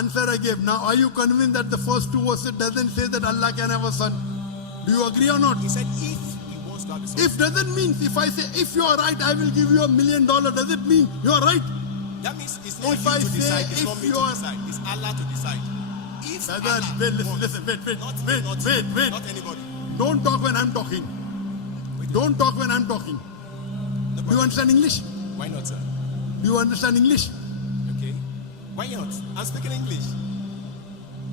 answer I gave. Now, are you convinced that the first two verses doesn't say that Allah can have a son? Do you agree or not? He said if he wants to have a son. If doesn't mean, if I say, if you are right, I will give you $1 million, does it mean you are right? That means it's not If you I to say decide, it's if not me you to are- decide, it's Allah to decide. If Brother, Allah wait, listen, wants, listen, wait, not wait. not anybody. Don't talk when I'm talking. Don't talk when I'm talking. No Do you problem. understand English? Why not, sir? Do you understand English? Okay. Why not? I'm speaking English.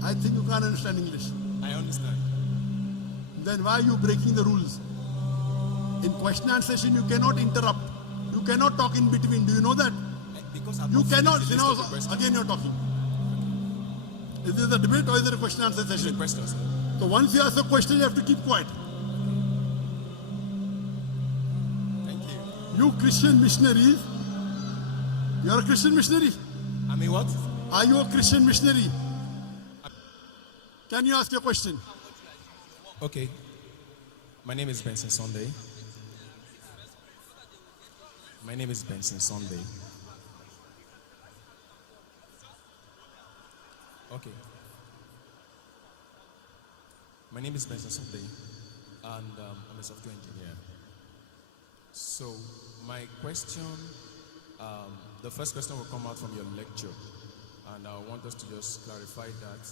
I think you can't understand English. I understand. Then why are you breaking the rules? In question and session, you cannot interrupt. You cannot talk in between. Do you know that? Because I've You not cannot. finished You the know, list of the questions. again you're talking. Is this a debate or is it a question and answer It's a session? question, sir. So once you ask a question, you have to keep quiet. Thank you. You Christian missionaries, you're a Christian missionary. I mean what? Are you a Christian missionary? Can you ask your question? Okay. My name is Benson Sunday. My name is Benson Sunday. Okay. My name is Benson Sunday, and I'm a software engineer. So, my question, the first question will come out from your lecture, and I want us to just clarify that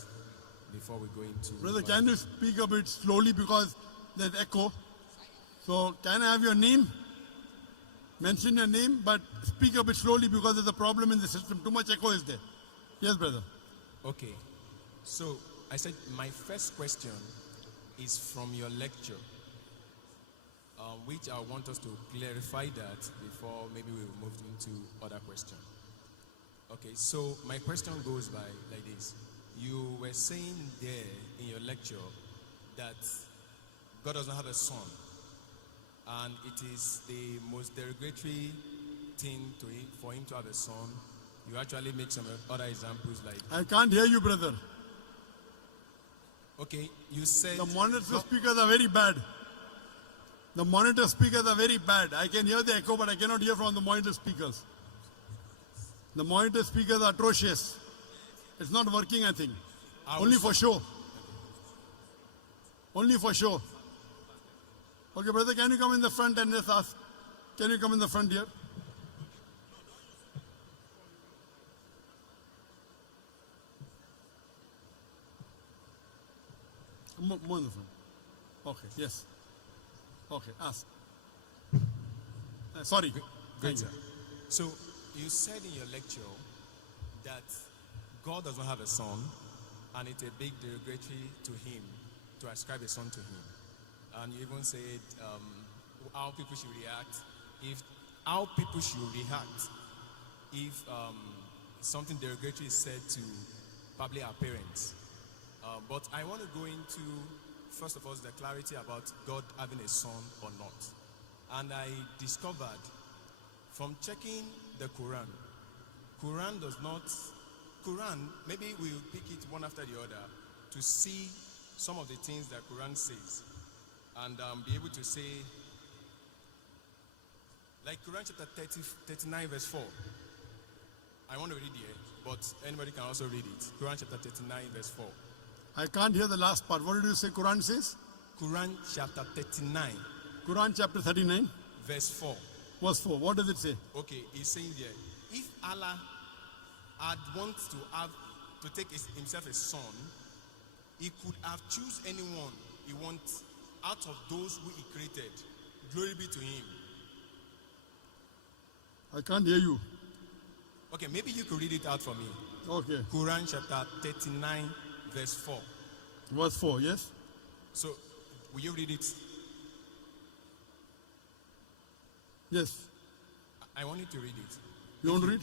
before we go into. Brother, can you speak a bit slowly because there's echo? So can I have your name? Mention your name, but speak a bit slowly because there's a problem in the system. Too much echo is there. Yes, brother. Okay. So, I said my first question is from your lecture, which I want us to clarify that before maybe we will move into other questions. Okay, so my question goes by like this. You were saying there in your lecture that God does not have a son, and it is the most derogatory thing to him, for him to have a son. You actually make some other examples like, I can't hear you, brother. okay, you said The monitor speakers are very bad. The monitor speakers are very bad. I can hear the echo, but I cannot hear from the monitor speakers. The monitor speakers are atrocious. It's not working, I think. Only for show. Only for show. Okay, brother, can you come in the front and just ask? Can you come in the front here? More in the front. Okay, yes. Okay, ask. Sorry. Great, sir. So, you said in your lecture that God does not have a son, and it's a big derogatory to him to ascribe a son to him. And you even said how people should react if something derogatory is said to probably our parents. But I want to go into, first of all, the clarity about God having a son or not. And I discovered from checking the Quran does not, maybe we'll pick it one after the other to see some of the things that Quran says and be able to say, like Quran chapter 39 verse 4. I want to read here, but anybody can also read it. Quran chapter 39 verse 4. I can't hear the last part. What did you say Quran says? Quran chapter 39 Quran chapter 39, verse 4. verse 4. What does it say? Okay, he's saying there, if Allah had wanted to take himself a son, he could have choose anyone he wants out of those who he created. Glory be to him. I can't hear you. Okay, maybe you could read it out for me. Okay. Quran chapter 39 verse 4. Verse 4, yes? So, will you read it? Yes. I want you to read it. You want to read?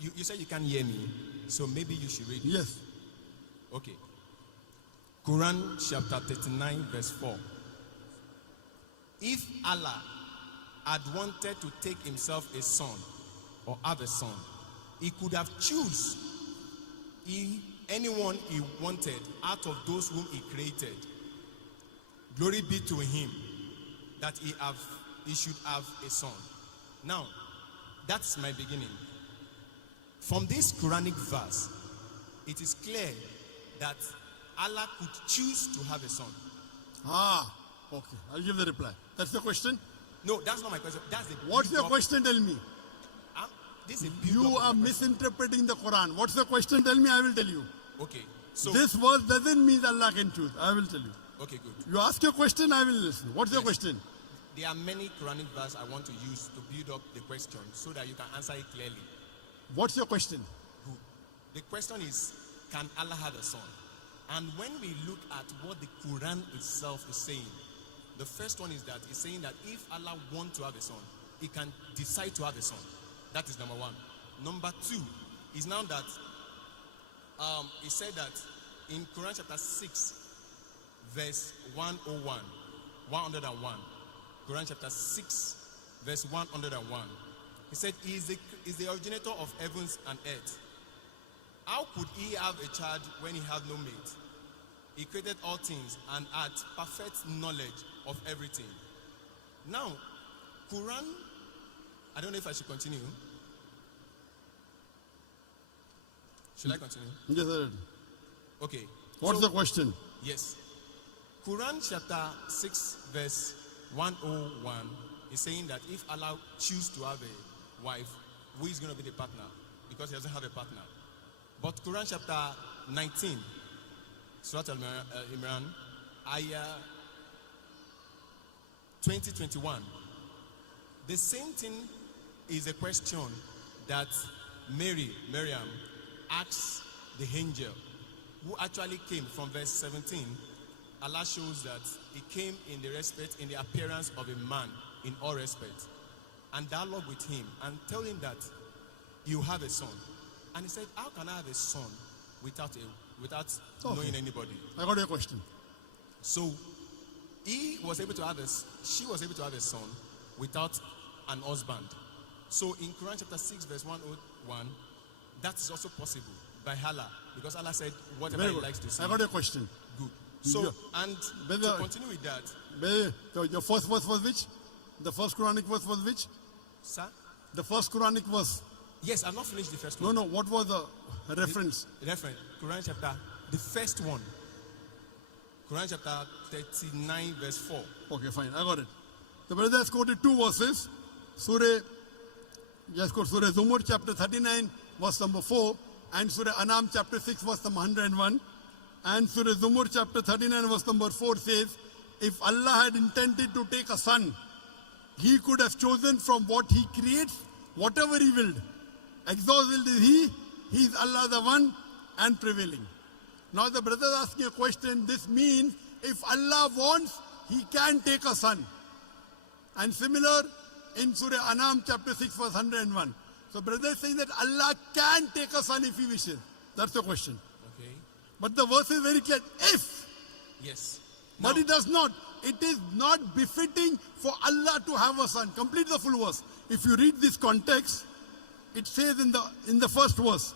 You said you can't hear me, so maybe you should read it. Yes. Okay. Quran chapter 39 verse 4. If Allah had wanted to take himself a son or have a son, he could have choose anyone he wanted out of those whom he created. Glory be to him that he should have a son. Now, that's my beginning. From this Quranic verse, it is clear that Allah could choose to have a son. Ah, okay. I'll give the reply. That's the question? No, that's not my question. That's the What's your build-up. question? Tell me. This is a You build-up are of my question. misinterpreting the Quran. What's the question? Tell me, I will tell you. Okay, so This verse doesn't mean Allah can choose. I will tell you. okay, good. You ask your question, I will listen. What's your question? There are many Quranic verses I want to use to build up the question so that you can answer it clearly. What's your question? Good. The question is, can Allah have a son? And when we look at what the Quran itself is saying, the first one is that it's saying that if Allah wants to have a son, he can decide to have a son. That is number one. Number two is now that he said that in Quran chapter 6, verse 101, Quran chapter 6, verse 101, he said, he is the originator of heavens and earth. How could he have a child when he had no mate? He created all things and had perfect knowledge of everything. Now, Quran, I don't know if I should continue. Should I continue? Yes, sir. Okay. What's So- the question? Yes. Quran chapter 6 verse 101 is saying that if Allah choose to have a wife, who is going to be the partner? Because he doesn't have a partner. But Quran chapter 19, Surah Al-Imran, ayah 2021. The same thing is a question that Miriam, asks the angel, who actually came from verse 17. Allah shows that he came in the appearance of a man in all respect, and dialogue with him and tell him that you have a son. And he said, how can I have a son without knowing anybody? I got your question. So she was able to have a son without an husband. So in Quran chapter 6 verse 101, that is also possible by Allah, because Allah said whatever Very he good. likes to see. I got your question. Good. So Yeah. and Brother- to continue with that, Your first verse was which? The first Quranic verse was which? sir. The first Quranic verse. Yes, I've not finished the first No, one. no. What was the reference? Reference, Quran chapter, the first one. Quran chapter 39 verse 4. Okay, fine. I got it. The brother has quoted two verses. Surah Zumur chapter 39 verse number 4 and Surah Anam chapter 6 verse number 101. And Surah Zumur chapter 39 verse number 4 says, if Allah had intended to take a son, he could have chosen from what he creates whatever he willed. Exalted is he is Allah the one and prevailing. Now the brother is asking a question. This means if Allah wants, he can take a son. And similar in Surah Anam chapter 6 verse 101. So brother is saying that Allah can take a son if he wishes. That's the question. Okay. But the verse is very clear. If, Yes. but Now, it does not. It is not befitting for Allah to have a son. Complete the full verse. If you read this context, it says in the first verse,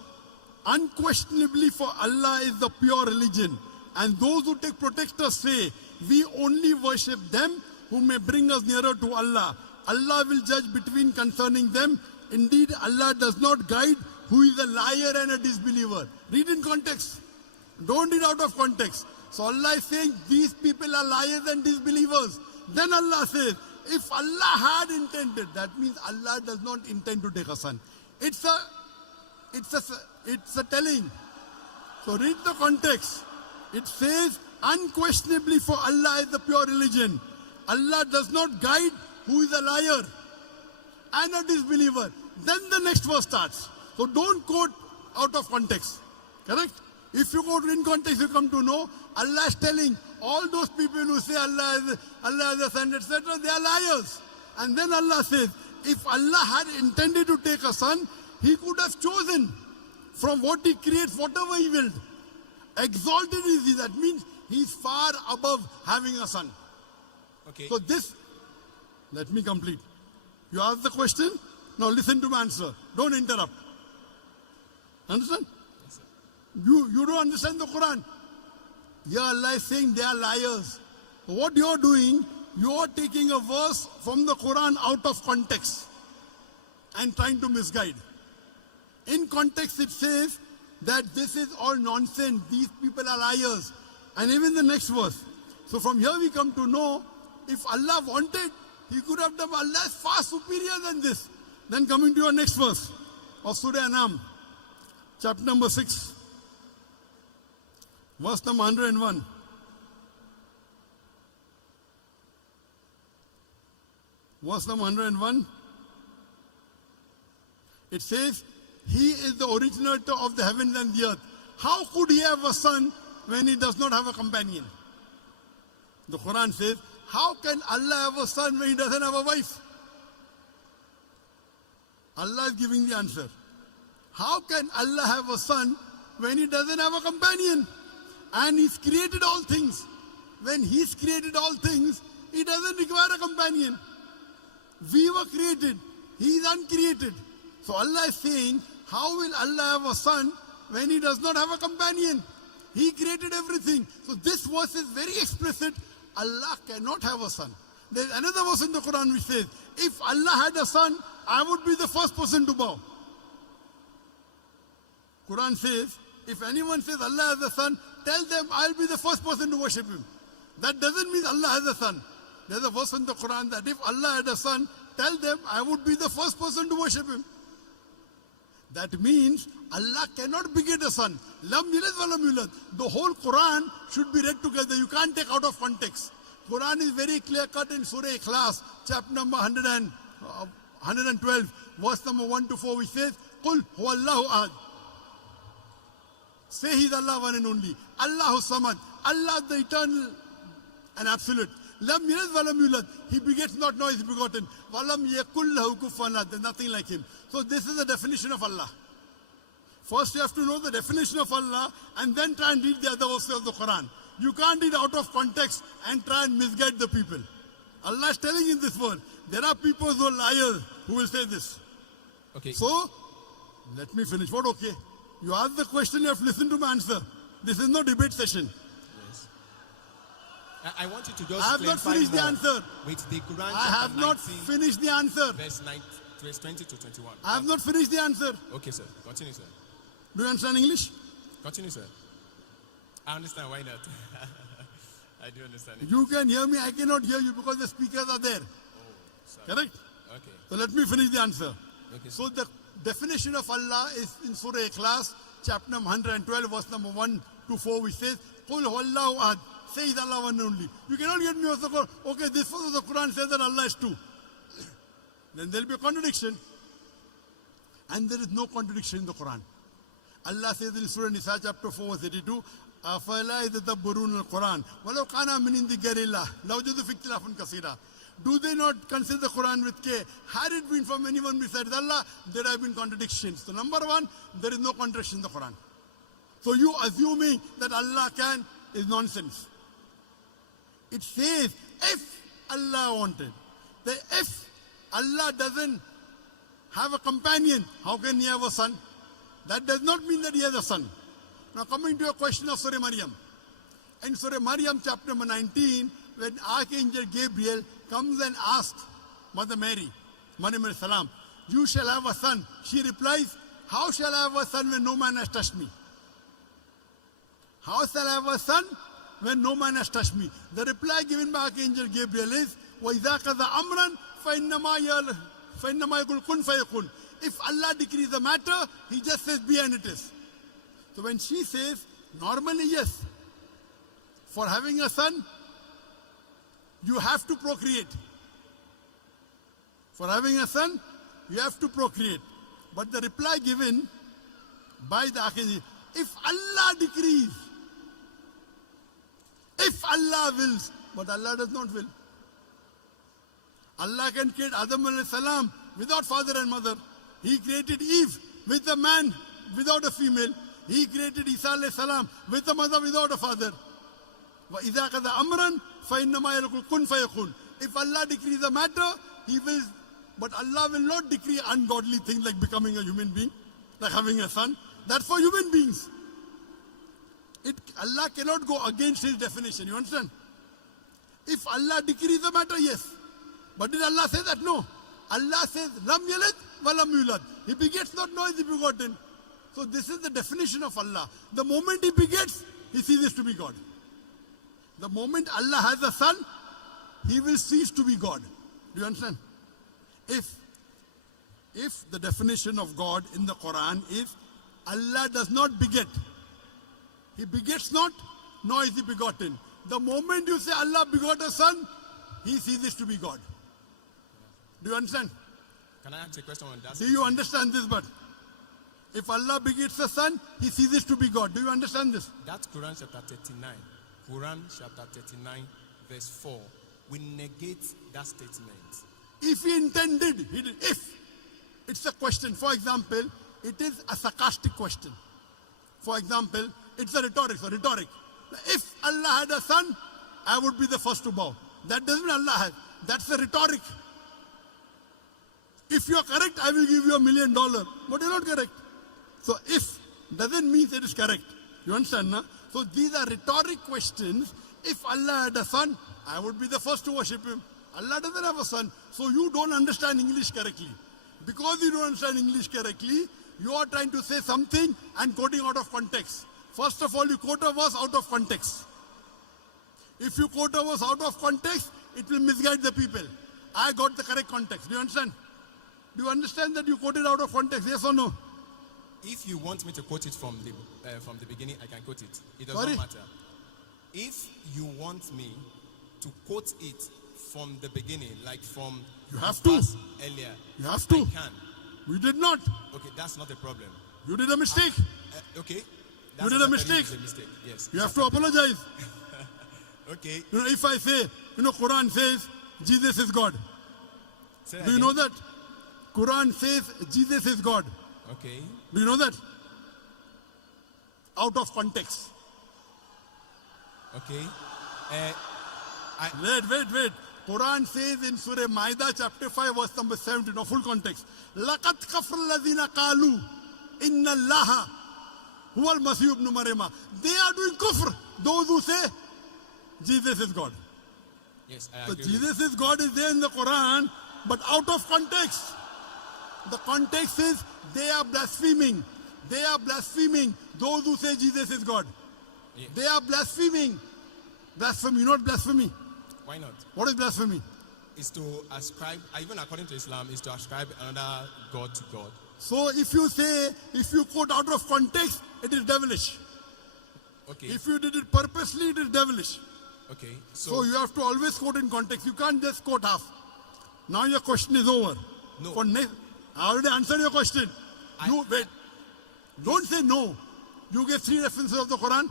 unquestionably for Allah is the pure religion, and those who take protectors say, we only worship them who may bring us nearer to Allah. Allah will judge between concerning them. Indeed, Allah does not guide who is a liar and a disbeliever. Read in context. Don't read out of context. So Allah is saying these people are liars and disbelievers. Then Allah says, if Allah had intended, that means Allah does not intend to take a son. It's a telling. So read the context. It says, unquestionably for Allah is the pure religion. Allah does not guide who is a liar and a disbeliever. Then the next verse starts. So don't quote out of context. Correct? If you quote in context, you come to know Allah is telling all those people who say Allah is a son, etc., they are liars. And then Allah says, if Allah had intended to take a son, he could have chosen from what he creates, whatever he willed. Exalted is he. That means he is far above having a son. okay. So this, let me complete. You ask the question, now listen to my answer. Don't interrupt. Understand? Yes, sir. You don't understand the Quran. Here Allah is saying they are liars. So what you are doing, you are taking a verse from the Quran out of context and trying to misguide. In context it says, that this is all nonsense. These people are liars. And even the next verse. So from here we come to know, if Allah wanted, He could have done. Allah is far superior than this. Then coming to your next verse of Surah Anam, chapter number 6, verse number 101. Verse number 101. It says, He is the originator of the heavens and the earth. How could He have a son when He does not have a companion? The Quran says, how can Allah have a son when He doesn't have a wife? Allah is giving the answer. How can Allah have a son when He doesn't have a companion? And He's created all things. When He's created all things, He doesn't require a companion. We were created. He is uncreated. So Allah is saying, how will Allah have a son when He does not have a companion? He created everything. So this verse is very explicit. Allah cannot have a son. There's another verse in the Quran which says, if Allah had a son, I would be the first person to bow. Quran says, if anyone says Allah has a son, tell them I'll be the first person to worship Him. That doesn't mean Allah has a son. There's a verse in the Quran that if Allah had a son, tell them I would be the first person to worship Him. That means Allah cannot beget a son. Lam yalid wa lam yulad. The whole Quran should be read together. You can't take out of context. Quran is very clear cut in Surah Ikhlas, chapter number 112, verse number 1 to 4, which says, Qul huwallahu ahad. Say He's Allah one and only. Allahu samad. Allah the eternal and absolute. Lam yalid wa lam yulad. He begets not, nor is begotten. Wa lam yakul lahu kufuwan ahad. There's nothing like Him. So this is the definition of Allah. First you have to know the definition of Allah and then try and read the other verses of the Quran. You can't read out of context and try and misguide the people. Allah is telling in this word, there are people who are liars who will say this. Okay. So, let me finish. What okay? You ask the question, you have to listen to my answer. This is no debate session. Yes. I want you to just I have not clarify finished the more answer. with the Quran I have chapter not 19, finished the answer. verse 20 to 21. I have not finished the answer. Okay, sir. Continue, sir. Do you understand English? Continue, sir. I understand. Why not? I do understand it. You can hear me, I cannot hear you because the speakers are there. Sorry. Correct? Okay. So let me finish the answer. Okay, So the definition of Allah is in Surah Ikhlas, chapter number 112, verse number 1 to 4, which says, Qul huwallahu ahad. Say He's Allah one and only. You cannot get me also, okay, this verse of the Quran says that Allah is two. Then there will be a contradiction. And there is no contradiction in the Quran. Allah says in Surah Nisa, chapter 4, verse 82, أَفَلَا يَتَدَبَّرُونَ الْقُرْآنَ وَلَوْ كَانَ مِنْ عِنْدِ غَيْرِ اللَّهِ لَوَجَدُوا فِيهِ اخْتِلَافًا كَثِيرًا. Do they not consider the Quran with care? Had it been from anyone besides Allah, there have been contradictions. So number one, there is no contradiction in the Quran. So you assuming that Allah can is nonsense. It says, if Allah wanted, that if Allah doesn't have a companion, how can He have a son? That does not mean that He has a son. Now coming to your question of Surah Maryam. In Surah Maryam chapter number 19, when Archangel Gabriel comes and asks Mother Mary, Maryam alayhi salam, you shall have a son. She replies, how shall I have a son when no man has touched me? How shall I have a son when no man has touched me? The reply given by Archangel Gabriel is, وَإِذَا قَضَى أَمْرًا فَإِنَّمَا يَقُولُ كُنْ فَيَكُونُ. If Allah decrees the matter, He just says be and it is. So when she says, normally yes, for having a son, you have to procreate. For having a son, you have to procreate. But the reply given by the Archangel, if Allah decrees, if Allah wills, but Allah does not will. Allah can create Adam alayhi salam without father and mother. He created Eve with a man without a female. He created Isa alayhi salam with a mother without a father. وَإِذَا قَضَى أَمْرًا فَإِنَّمَا يَقُولُ كُنْ فَيَكُونُ. If Allah decrees a matter, He will, but Allah will not decree ungodly things like becoming a human being, like having a son. That's for human beings. Allah cannot go against His definition. You understand? If Allah decrees a matter, yes. But did Allah say that? No. Allah says, Lam yalid wa lam yulad. He begets not, nor is He begotten. So this is the definition of Allah. The moment he begets, he ceases to be God. The moment Allah has a son, he will cease to be God. Do you understand? If the definition of God in the Quran is Allah does not beget, he begets not, nor is he begotten. The moment you say Allah begot a son, he ceases to be God. Do you understand? Can I ask a question on that? Do you understand this? But if Allah begets a son, he ceases to be God. Do you understand this? That's Quran chapter 39. Quran chapter 39, verse 4. We negate that statement. If he intended, he did. If it's a question, for example, it is a sarcastic question. For example, it's a rhetoric. If Allah had a son, I would be the first to bow. That doesn't mean Allah has. That's a rhetoric. If you are correct, I will give you $1 million. But you're not correct. So if doesn't mean it is correct. You understand, na? So these are rhetoric questions. If Allah had a son, I would be the first to worship him. Allah doesn't have a son. So you don't understand English correctly. Because you don't understand English correctly, you are trying to say something and quoting out of context. First of all, you quote a verse out of context. If you quote a verse out of context, it will misguide the people. I got the correct context. Do you understand? Do you understand that you quoted out of context? Yes or no? If you want me to quote it from the beginning, I can quote it. It does Sorry? not matter. If you want me to quote it from the beginning, like from You have the to. verse earlier, You have to. I can. We did not. Okay, that's not a problem. You did a mistake. Okay. You did a mistake. Yes. You have to apologize. Okay. You know, if I say, Quran says Jesus is God. Say that Do you again. know that? Quran says Jesus is God. Okay. Do you know that? Out of context. Okay. Wait. Quran says in Surah Maida chapter 5 verse number 17, no, full context. لَقَدْ كَفْرَ الَّذِينَ قَالُوا إِنَّ اللَّهَ هُوَ الْمَسِيحُ ابْنُ مَرْيَمَ. They are doing kufr. Those who say Jesus is God. Yes, I So agree. Jesus is God is there in the Quran, but out of context. The context is they are blaspheming. They are blaspheming those who say Jesus is God. Yeah. They are blaspheming. Blasphemy, not blasphemy. Why not? What is blasphemy? Is to ascribe, even according to Islam, is to ascribe another God to God. So if you quote out of context, it is devilish. Okay. If you did it purposely, it is devilish. Okay. So you have to always quote in context. You can't just quote half. Now your question is over. No. I already answered your question. You wait. Don't say no. You gave 3 references of the Quran.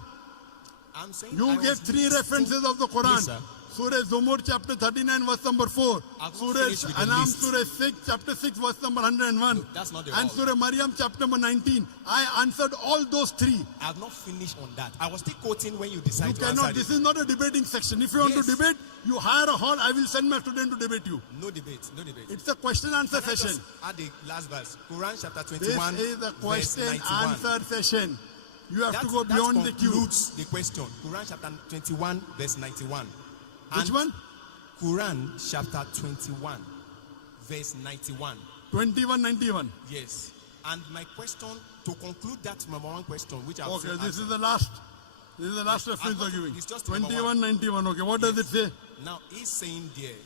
I'm saying You I gave was 3 listening- references of the Quran. Yes, sir. Surah Zumur chapter 39 verse number 4. I've not Surah finished with the Anam list. Surah 6 chapter 6 verse number 101. No, that's not the And all. Surah Maryam chapter number 19. I answered all those 3. I have not finished on that. I was still quoting when you You decide to cannot. answer This it. is not a debating section. If you want Yes. to debate, you hire a hall. I will send my student to debate you. No debate. No debate. It's a question answer Can I session. just add the last verse? Quran chapter This 21, is a verse question 91. answer session. You have That, to go beyond that the queue. concludes the question. Quran chapter 21, verse 91. Which And one? Quran chapter 21, verse 91. 2191. Yes. And my question, to conclude that number one question, which I've Okay, said this is answered. the last. This is the last reference not- you're giving. it's just number 2191. Okay, what does it say? Now he's saying there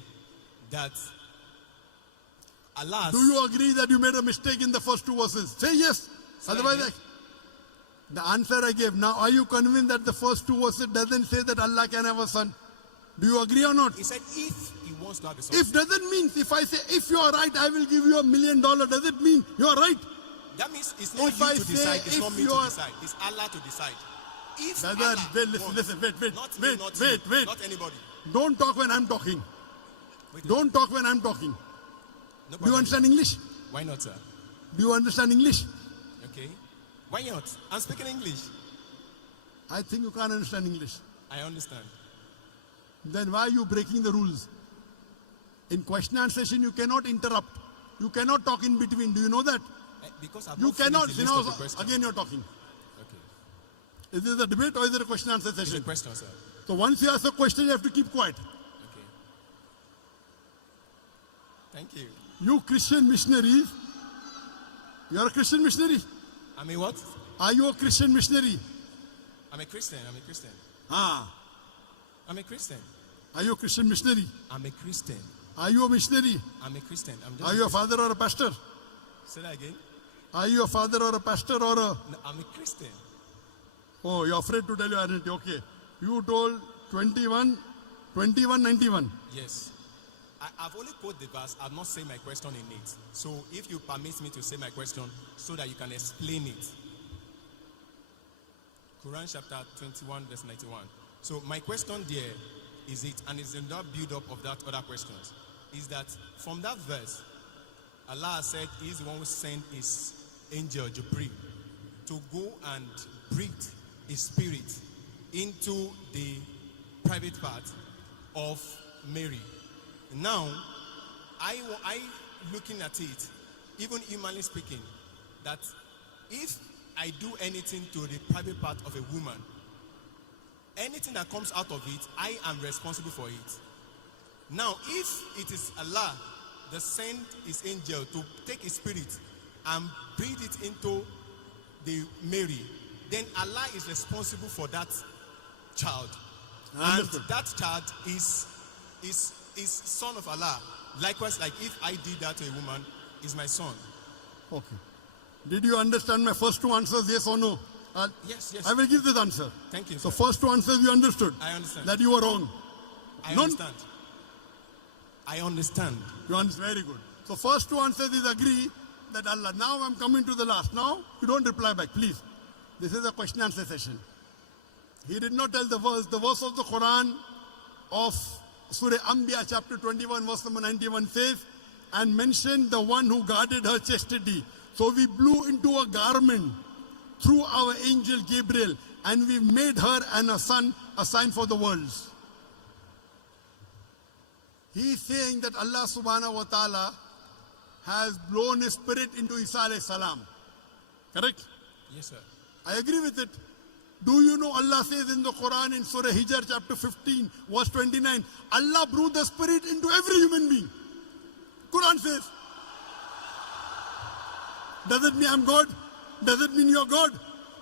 that Allah. Do you agree that you made a mistake in the first 2 verses? Say yes. Say Otherwise, again. the answer I gave. Now, are you convinced that the first 2 verses doesn't say that Allah can have a son? Do you agree or not? He said if he wants to have a son. If doesn't mean, if I say, if you are right, I will give you $1 million, does it mean you are right? That means it's not If you I to say decide, it's if not me you to are- decide. It's Allah to decide. If Brother, Allah wait, listen, wants, listen, wait, not me, not you, wait. not anybody. Don't talk when I'm talking. Wait, Don't talk when I'm talking. no Do you problem. understand English? Why not, sir? Do you understand English? Okay. Why not? I'm speaking English. I think you can't understand English. I understand. Then why are you breaking the rules? In question and session, you cannot interrupt. You cannot talk in between. Do you know that? Because I've You not finished cannot. the You list know, of the question. again, you're talking. Okay. Is this a debate or is it a question answer It's a session? question, sir. So once you ask a question, you have to keep quiet. Okay. Thank you. You Christian missionaries, you are a Christian missionary. I'm a what? Are you a Christian missionary? I'm a Christian. I'm a Christian. Ah. I'm a Christian. Are you a Christian missionary? I'm a Christian. Are you a missionary? I'm a Christian. I'm just Are you a father or a pastor? Say that again. Are you a father or a pastor or a... No, I'm a Christian. Oh, you're afraid to tell your identity. Okay. You told 21:91. Yes. I've only quoted the verse. I've not said my question in it. So if you permit me to say my question so that you can explain it. Quran chapter 21 verse 91. So my question there is it, and it's in that build up of that other questions, is that from that verse, Allah said he is the one who sent his angel Jibreel to go and breathe his spirit into the private part of Mary. Now, I looking at it, even humanly speaking, that if I do anything to the private part of a woman, anything that comes out of it, I am responsible for it. Now, if it is Allah that sent his angel to take his spirit and breathe it into the Mary, then Allah is responsible for that child. And Understood. that child is son of Allah. Likewise, like if I did that to a woman, is my son. Okay. Did you understand my first two answers, yes or no? Yes, yes. I will give this answer. Thank you, So sir. first two answers you understood. I understand. That you were wrong. I None- understand. I understand. You understand? Very good. So first two answers is agree that Allah. Now I'm coming to the last. Now you don't reply back, please. This is a question answer session. He did not tell the verse. The verse of the Quran of Surah Anbiya chapter 21 verse number 91 says, and mentioned the one who guarded her chastity. So we blew into a garment through our angel Gabriel, and we made her and her son a sign for the worlds. He is saying that Allah subhanahu wa ta'ala has blown his spirit into Isa alayhi salam. Correct? Yes, sir. I agree with it. Do you know Allah says in the Quran in Surah Hijr chapter 15 verse 29, Allah blew the spirit into every human being. Quran says. Does it mean I'm God? Does it mean you're God?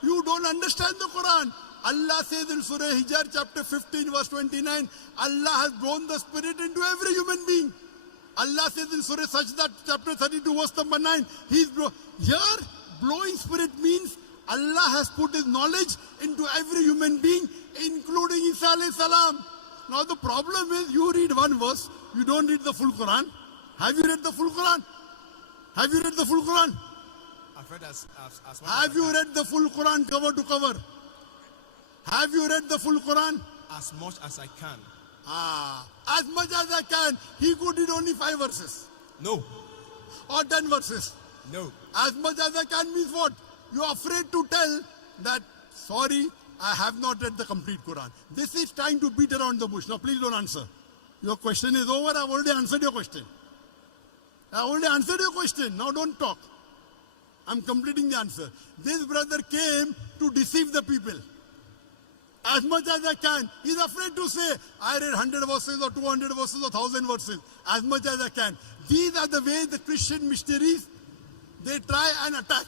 You don't understand the Quran. Allah says in Surah Hijr chapter 15 verse 29, Allah has blown the spirit into every human being. Allah says in Surah Sajda chapter 32 verse number 9, here blowing spirit means Allah has put his knowledge into every human being, including Isa alayhi salam. Now the problem is you read one verse, you don't read the full Quran. Have you read the full Quran? Have you read the full Quran? I've read as much Have as you I can. read the full Quran cover to cover? Have you read the full Quran? As much as I can. As much as I can. He could read only 5 verses No. or 10 verses. No. As much as I can means what? You are afraid to tell that, sorry, I have not read the complete Quran. This is trying to beat around the bush. Now please don't answer. Your question is over. I've already answered your question. I already answered your question. Now don't talk. I'm completing the answer. This brother came to deceive the people. As much as I can. He's afraid to say, I read 100 verses or 200 verses or 1000 verses. As much as I can. These are the ways the Christian missionaries, they try and attack.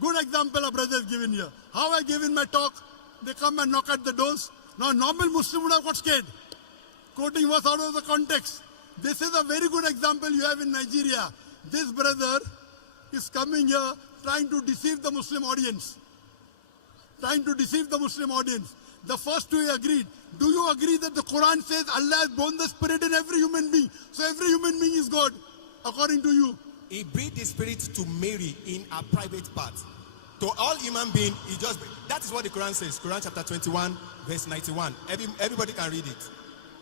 Good example a brother has given here. How I gave in my talk, they come and knock at the doors. Now normal Muslim would have got scared. Quoting verse out of the context. This is a very good example you have in Nigeria. This brother is coming here trying to deceive the Muslim audience. Trying to deceive the Muslim audience. The first two agreed. Do you agree that the Quran says Allah has blown the spirit in every human being? So every human being is God, according to you. He breathed his spirit to Mary in a private part. To all human beings, he just, that is what the Quran says. Quran chapter 21, verse 91. Everybody can read it.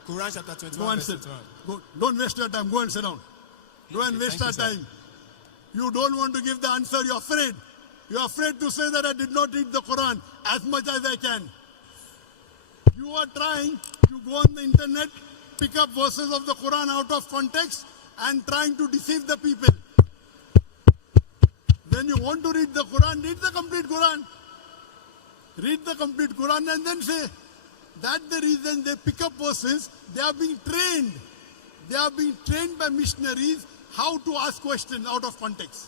Quran chapter 21, Go and verse sit. 91. Don't waste your time. Go and sit down. Go and Okay, waste thank our you, sir. time. You don't want to give the answer. You're afraid. You're afraid to say that I did not read the Quran as much as I can. You are trying to go on the internet, pick up verses of the Quran out of context and trying to deceive the people. When you want to read the Quran, read the complete Quran. Read the complete Quran and then say, that's the reason they pick up verses. They are being trained. They are being trained by missionaries how to ask questions out of context.